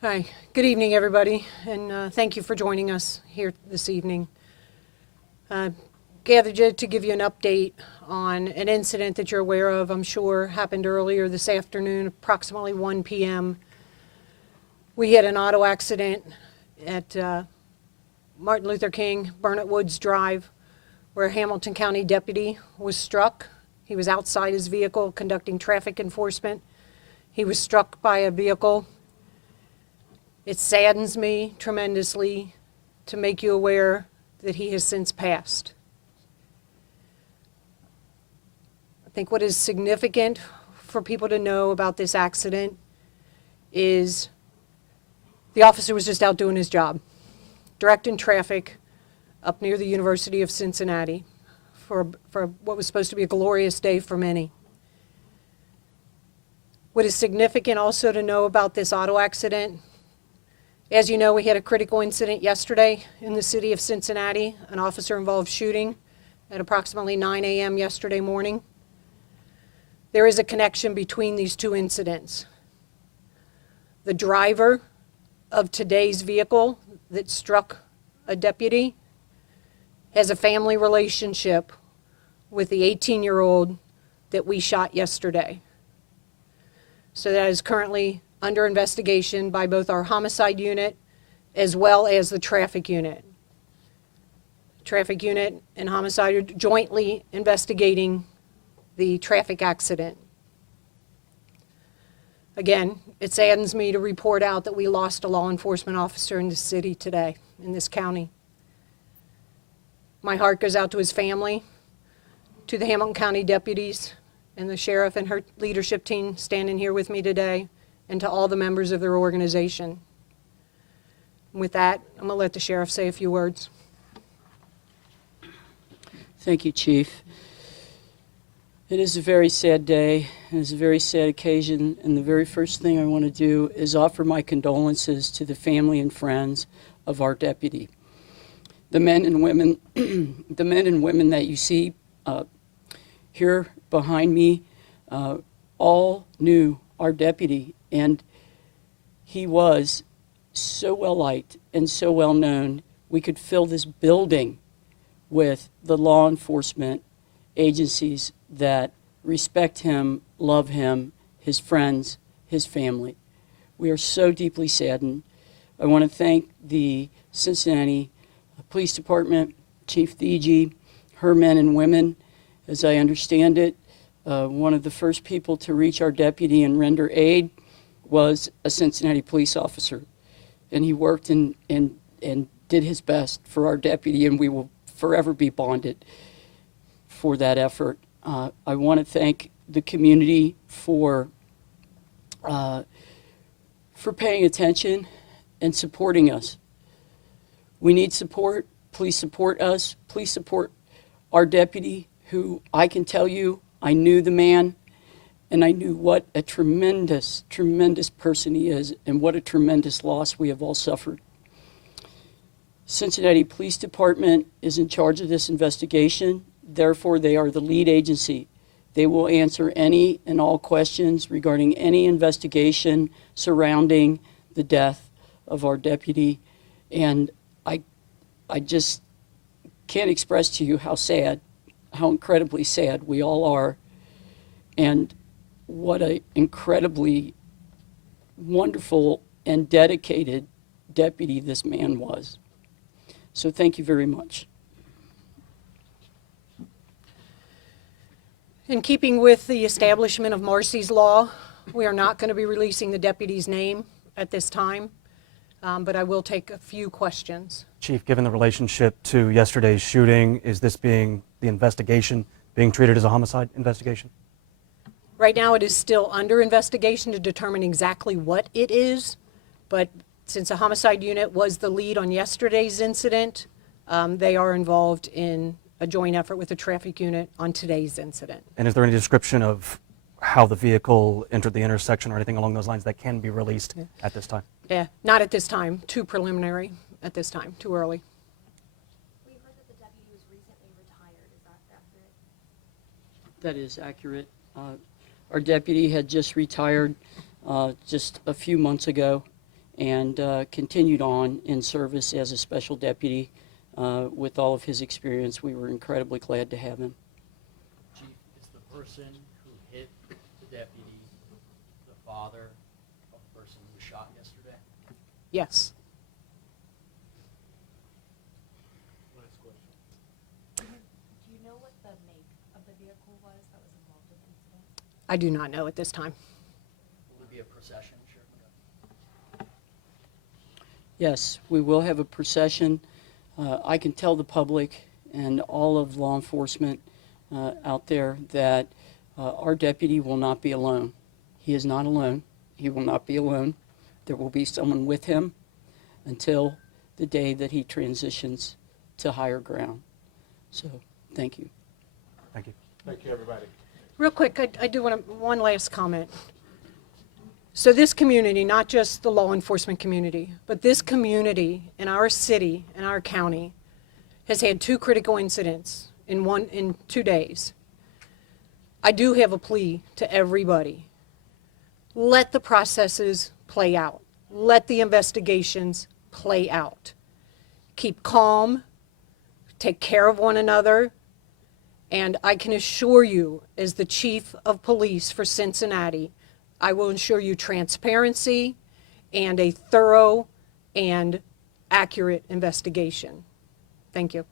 Hi, good evening, everybody, and thank you for joining us here this evening. Gathered you to give you an update on an incident that you're aware of, I'm sure, happened earlier this afternoon, approximately 1 p.m. We had an auto accident at Martin Luther King, Burnett Woods Drive, where a Hamilton County deputy was struck. He was outside his vehicle conducting traffic enforcement. He was struck by a vehicle. It saddens me tremendously to make you aware that he has since passed. I think what is significant for people to know about this accident is the officer was just out doing his job, directing traffic up near the University of Cincinnati for what was supposed to be a glorious day for many. What is significant also to know about this auto accident, as you know, we had a critical incident yesterday in the city of Cincinnati, an officer-involved shooting at approximately 9 a.m. yesterday morning. There is a connection between these two incidents. The driver of today's vehicle that struck a deputy has a family relationship with the 18-year-old that we shot yesterday. So that is currently under investigation by both our homicide unit as well as the traffic unit. Traffic unit and homicide are jointly investigating the traffic accident. Again, it saddens me to report out that we lost a law enforcement officer in the city today, in this county. My heart goes out to his family, to the Hamilton County deputies, and the sheriff and her leadership team standing here with me today, and to all the members of their organization. With that, I'm going to let the sheriff say a few words. Thank you, Chief. It is a very sad day. It is a very sad occasion, and the very first thing I want to do is offer my condolences to the family and friends of our deputy. The men and women, the men and women that you see here behind me, all knew our deputy, and he was so well liked and so well known. We could fill this building with the law enforcement agencies that respect him, love him, his friends, his family. We are so deeply saddened. I want to thank the Cincinnati Police Department, Chief Theetge, her men and women. As I understand it, one of the first people to reach our deputy and render aid was a Cincinnati police officer. And he worked and did his best for our deputy, and we will forever be bonded for that effort. I want to thank the community for paying attention and supporting us. We need support. Please support us. Please support our deputy, who I can tell you, I knew the man, and I knew what a tremendous, tremendous person he is, and what a tremendous loss we have all suffered. Cincinnati Police Department is in charge of this investigation. Therefore, they are the lead agency. They will answer any and all questions regarding any investigation surrounding the death of our deputy. And I just can't express to you how sad, how incredibly sad we all are, and what an incredibly wonderful and dedicated deputy this man was. So thank you very much. In keeping with the establishment of Marcy's Law, we are not going to be releasing the deputy's name at this time, but I will take a few questions. Chief, given the relationship to yesterday's shooting, is this being the investigation being treated as a homicide investigation? Right now, it is still under investigation to determine exactly what it is, but since the homicide unit was the lead on yesterday's incident, they are involved in a joint effort with the traffic unit on today's incident. And is there any description of how the vehicle entered the intersection or anything along those lines that can be released at this time? Yeah, not at this time. Too preliminary at this time, too early. We heard that the deputy was recently retired. Is that accurate? That is accurate. Our deputy had just retired just a few months ago, and continued on in service as a special deputy with all of his experience. We were incredibly glad to have him. Chief, is the person who hit the deputy the father of the person who was shot yesterday? Yes. Last question. Do you know what the make of the vehicle was that was involved in the incident? I do not know at this time. Will there be a procession, Sheriff McGovern? Yes, we will have a procession. I can tell the public and all of law enforcement out there that our deputy will not be alone. He is not alone. He will not be alone. There will be someone with him until the day that he transitions to higher ground. So, thank you. Thank you. Thank you, everybody. Real quick, I do want to, one last comment. So this community, not just the law enforcement community, but this community in our city, in our county, has had 2 critical incidents in 2 days. I do have a plea to everybody. Let the processes play out. Let the investigations play out. Keep calm, take care of one another, and I can assure you, as the chief of police for Cincinnati, I will ensure you transparency and a thorough and accurate investigation. Thank you.